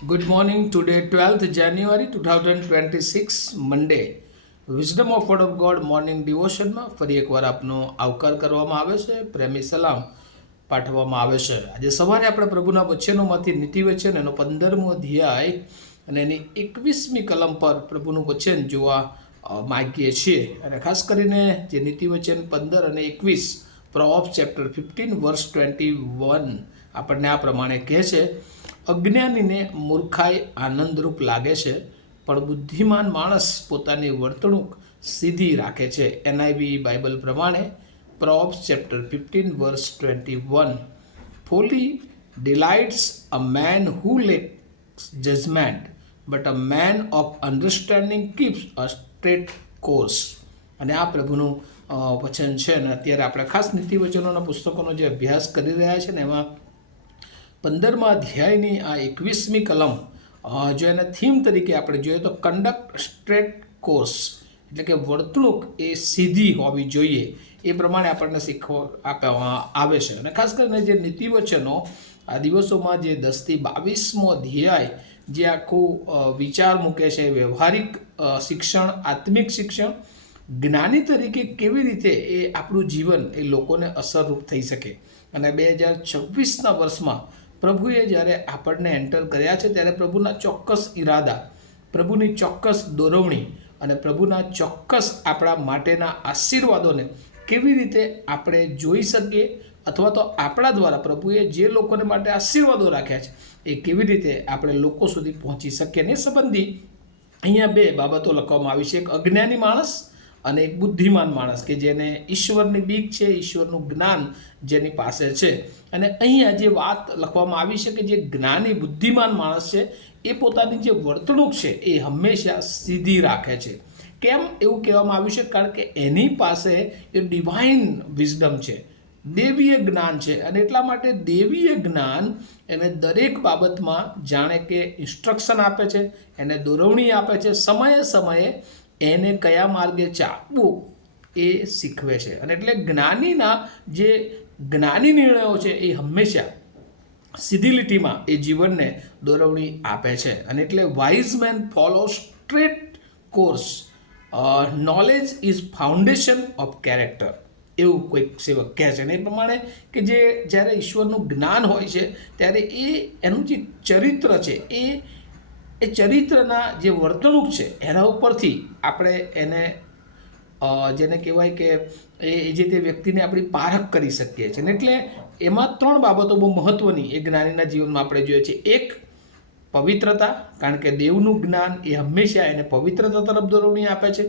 Good morning. Today, 12th January 2026, Monday. Wisdom of word of God morning ડિવોશનમાં ફરી એકવાર આપનો આવકાર કરવામાં આવે છે. પ્રેમી સલામ પાઠવવામાં આવે છે. આજે સવારે આપણે પ્રભુના વચનોમાંથી નીતિ વચન એનો 15મો અધ્યાય અને એની 21મી કલમ પર પ્રભુનું વચન જોવા માગીએ છીએ. અને ખાસ કરીને જે નીતિ વચન 15 અને 21 પ્રોવેર્બ્સ ચેપ્ટર 15 વર્સ 21 આપણને આ પ્રમાણે કહે છે, અજ્ઞાનીને મૂર્ખાઈ આનંદરૂપ લાગે છે, પણ બુદ્ધિમાન માણસ પોતાની વર્તણૂક સીધી રાખે છે. NIV બાઇબલ પ્રમાણે Proverbs chapter 15 verse 21, folly delights a man who lacks judgment, but a man of understanding keeps a straight course. અને આ પ્રભુનું વચન છે. અને અત્યારે આપણે ખાસ નીતિ વચનોના પુસ્તકોનો જે અભ્યાસ કરી રહ્યા છે ને એમાં 15મા અધ્યાયની આ 21મી કલમ જો એને થીમ તરીકે આપણે જોઈએ તો કન્ડક્ટ સ્ટ્રેટ કોર્સ, એટલે કે વર્તણૂક એ સીધી હોવી જોઈએ એ પ્રમાણે આપણને આપવામાં આવે છે. અને ખાસ કરીને જે નીતિ વચનો આ દિવસોમાં જે 10 થી 22મો અધ્યાય જે આખું વિચાર મૂકે છે, વ્યવહારિક શિક્ષણ, આત્મિક શિક્ષણ, જ્ઞાની તરીકે કેવી રીતે એ આપણું જીવન એ લોકોને અસરરૂપ થઈ શકે. અને 2026ના વર્ષમાં પ્રભુએ જ્યારે આપણને એન્ટર કર્યા છે ત્યારે પ્રભુના ચોક્કસ ઈરાદા, પ્રભુની ચોક્કસ દોરવણી અને પ્રભુના ચોક્કસ આપણા માટેના આશીર્વાદોને કેવી રીતે આપણે જોઈ શકીએ, અથવા તો આપણા દ્વારા પ્રભુએ જે લોકોને માટે આશીર્વાદો રાખ્યા છે એ કેવી રીતે આપણે લોકો સુધી પહોંચી શકીએ. ને સંબંધી અહીંયા 2 બાબતો લખવામાં આવી છે, એક અજ્ઞાની માણસ અને એક બુદ્ધિમાન માણસ કે જેને ઈશ્વરની બીક છે, ઈશ્વરનું જ્ઞાન જેની પાસે છે. અને અહીંયા જે વાત લખવામાં આવી છે કે જે જ્ઞાની બુદ્ધિમાન માણસ છે એ પોતાની જે વર્તણૂક છે એ હંમેશા સીધી રાખે છે. કેમ એવું કહેવામાં આવ્યું છે? કારણ કે એની પાસે એ ડિવાઇન વિઝડમ છે, દેવીય જ્ઞાન છે. અને એટલા માટે દેવીય જ્ઞાન એને દરેક બાબતમાં જાણે કે ઇન્સ્ટ્રક્શન આપે છે, એને દોરવણી આપે છે, સમયે સમયે એને કયા માર્ગે ચાલવું એ શીખવે છે. અને એટલે જ્ઞાનીના જે જ્ઞાની નિર્ણયો છે એ હંમેશા સીધી લીટીમાં એ જીવનને દોરવણી આપે છે. અને એટલે wise man follow straight course, knowledge is foundation of character, એવું કોઈક સેવક કહે છે. અને એ પ્રમાણે કે જે જ્યારે ઈશ્વરનું જ્ઞાન હોય છે ત્યારે એનું જે ચરિત્ર છે એ ચરિત્રના જે વર્તણૂક છે એના ઉપરથી આપણે એને જેને કહેવાય કે એ જે તે વ્યક્તિને આપણી પારખ કરી શકીએ છીએ. એટલે એમાં 3 બાબતો બહુ મહત્ત્વની એ જ્ઞાનીના જીવનમાં આપણે જોઈએ છીએ. એક, પવિત્રતા, કારણ કે દેવનું જ્ઞાન એ હંમેશા એને પવિત્રતા તરફ દોરવણી આપે છે.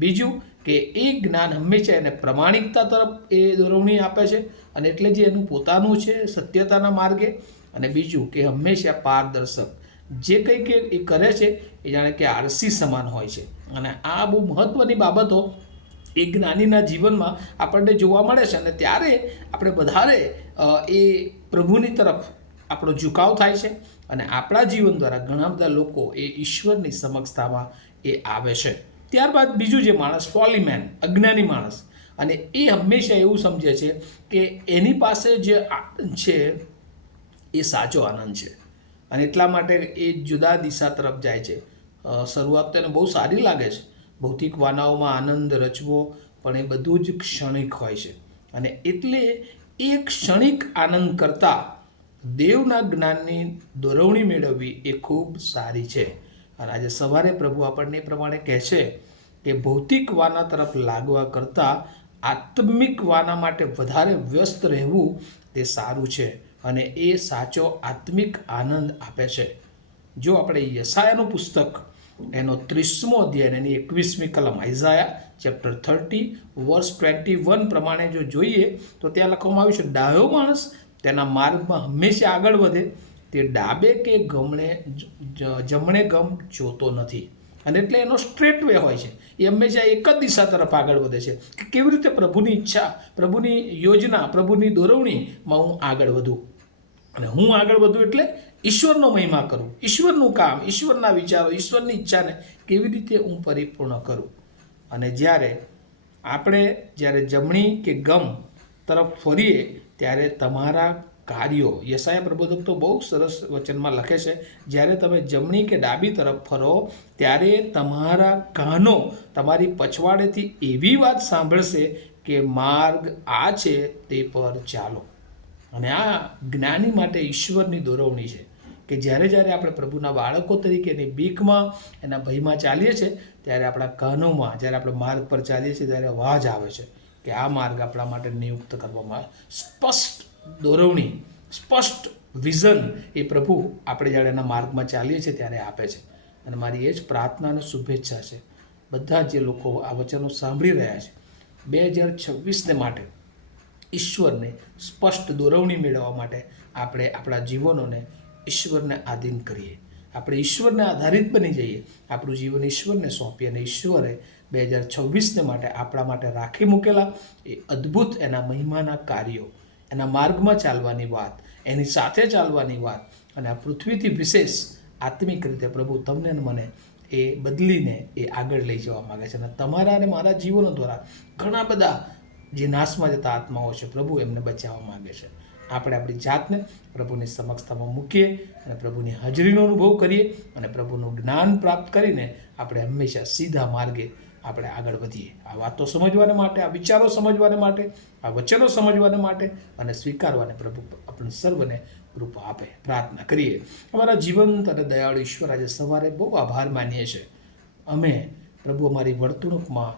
બીજું કે એ જ્ઞાન હંમેશા એને પ્રમાણિકતા તરફ એ દોરવણી આપે છે, અને એટલે જે એનું પોતાનું છે સત્યતાના માર્ગે. અને બીજું કે હંમેશા પારદર્શક, જે કંઈ કે એ કરે છે એ જાણે કે આરસી સમાન હોય છે. અને આ બહુ મહત્ત્વની બાબતો એ જ્ઞાનીના જીવનમાં આપણને જોવા મળે છે. અને ત્યારે આપણે વધારે એ પ્રભુની તરફ આપણો ઝુકાવ થાય છે, અને આપણા જીવન દ્વારા ઘણા બધા લોકો એ ઈશ્વરની સમક્ષતામાં એ આવે છે. ત્યારબાદ બીજું જે માણસ, પોલીમેન, અજ્ઞાની માણસ, અને એ હંમેશા એવું સમજે છે કે એની પાસે જે આનંદ છે એ સાચો આનંદ છે, અને એટલા માટે એ જુદા દિશા તરફ જાય છે. શરૂઆત તો એને બહુ સારી લાગે છે, ભૌતિક વાનાઓમાં આનંદ રચવો, પણ એ બધું જ ક્ષણિક હોય છે. અને એટલે એ ક્ષણિક આનંદ કરતાં દેવના જ્ઞાનની દોરવણી મેળવવી એ ખૂબ સારી છે. અને આજે સવારે પ્રભુ આપણને એ પ્રમાણે કહે છે કે ભૌતિક વાના તરફ લાગવા કરતાં આત્મિક વાના માટે વધારે વ્યસ્ત રહેવું તે સારું છે, અને એ સાચો આત્મિક આનંદ આપે છે. જો આપણે યશાયાનું પુસ્તક એનો 30મો અધ્યાય એની 21મી કલમ, આઇઝાયા ચેપ્ટર 30 વર્સ 21 પ્રમાણે જો જોઈએ તો ત્યાં લખવામાં આવ્યું છે, ડાયો માણસ તેના માર્ગમાં હંમેશા આગળ વધે, તે ડાબે કે જમણે ગમ જોતો નથી. અને એટલે એનો સ્ટ્રેટ વે હોય છે, એ હંમેશા એક જ દિશા તરફ આગળ વધે છે કે કેવી રીતે પ્રભુની ઈચ્છા, પ્રભુની યોજના, પ્રભુની દોરવણીમાં હું આગળ વધું. અને હું આગળ વધું એટલે ઈશ્વરનો મહિમા કરું, ઈશ્વરનું કામ, ઈશ્વરના વિચારો, ઈશ્વરની ઈચ્છાને કેવી રીતે હું પરિપૂર્ણ કરું. અને જ્યારે જમણી કે ગમ તરફ ફરીએ ત્યારે તમારા કાર્યો. યશાયા પ્રબોધક તો બહુ સરસ વચનમાં લખે છે, જ્યારે તમે જમણી કે ડાબી તરફ ફરો ત્યારે તમારા કાનો તમારી પછવાડેથી એવી વાત સાંભળશે કે માર્ગ આ છે તે પર ચાલો. અને આ જ્ઞાની માટે ઈશ્વરની દોરવણી છે કે જ્યારે જ્યારે આપણે પ્રભુના બાળકો તરીકે એની બીકમાં એના ભયમાં ચાલીએ છીએ ત્યારે આપણા કાનોમાં જ્યારે આપણે માર્ગ પર ચાલીએ છીએ ત્યારે અવાજ આવે છે કે આ માર્ગ આપણા માટે નિયુક્ત કરવામાં સ્પષ્ટ દોરવણી, સ્પષ્ટ વિઝન એ પ્રભુ આપણે જ્યારે એના માર્ગમાં ચાલીએ છીએ ત્યારે આપે છે. અને મારી એ જ પ્રાર્થના અને શુભેચ્છા છે બધા જે લોકો આ વચનો સાંભળી રહ્યા છે 2026ને માટે ઈશ્વરને સ્પષ્ટ દોરવણી મેળવવા માટે આપણે આપણા જીવનોને ઈશ્વરને આધીન કરીએ, આપણે ઈશ્વરને આધારિત બની જઈએ, આપણું જીવન ઈશ્વરને સોંપીએ અને ઈશ્વરે 2026ને માટે આપણા માટે રાખી મૂકેલા એ અદ્ભુત એના મહિમાના કાર્યો, એના માર્ગમાં ચાલવાની વાત, એની સાથે ચાલવાની વાત અને આ પૃથ્વીથી વિશેષ આત્મિક રીતે પ્રભુ તમને અને મને એ બદલીને એ આગળ લઈ જવા માગે છે. અને તમારા અને મારા જીવનો દ્વારા ઘણા બધા જે નાશમાં જતા આત્માઓ છે પ્રભુ એમને બચાવવા માગે છે. આપણે આપણી જાતને પ્રભુની સમક્ષતામાં મૂકીએ અને પ્રભુની હાજરીનો અનુભવ કરીએ અને પ્રભુનું જ્ઞાન પ્રાપ્ત કરીને આપણે હંમેશા સીધા માર્ગે આપણે આગળ વધીએ. આ વાતો સમજવાને માટે, આ વિચારો સમજવાને માટે, આ વચનો સમજવાને માટે અને સ્વીકારવાને પ્રભુ આપણે સર્વને કૃપા આપે. પ્રાર્થના કરીએ. અમારા જીવંત અને દયાળુ ઈશ્વર, આજે સવારે બહુ આભાર માનીએ છીએ અમે પ્રભુ અમારી વર્તણૂકમાં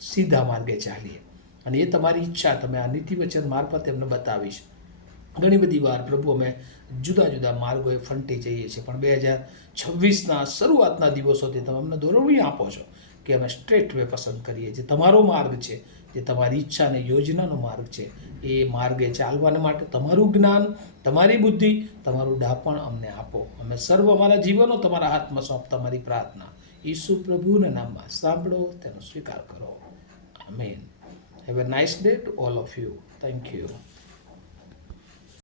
સીધા માર્ગે ચાલીએ અને એ તમારી ઈચ્છા તમે આ નીતિ વચન મારફતે અમને બતાવી છે. ઘણી બધી વાર પ્રભુ અમે જુદા જુદા માર્ગોએ ફંટી જઈએ છીએ, પણ 2026ના શરૂઆતના દિવસોથી તમે અમને દોરવણી આપો છો કે અમે સ્ટ્રેટ વે પસંદ કરીએ, જે તમારો માર્ગ છે, જે તમારી ઈચ્છા અને યોજનાનો માર્ગ છે, એ માર્ગે ચાલવાને માટે તમારું જ્ઞાન, તમારી બુદ્ધિ, તમારું ડાપણ અમને આપો. અમે સર્વ અમારા જીવનો તમારા હાથમાં સોંપતા મારી પ્રાર્થના ઈસુ પ્રભુના નામમાં સાંભળો, તેનો સ્વીકાર કરો. Amen. Have a nice day to all of you. Thank you.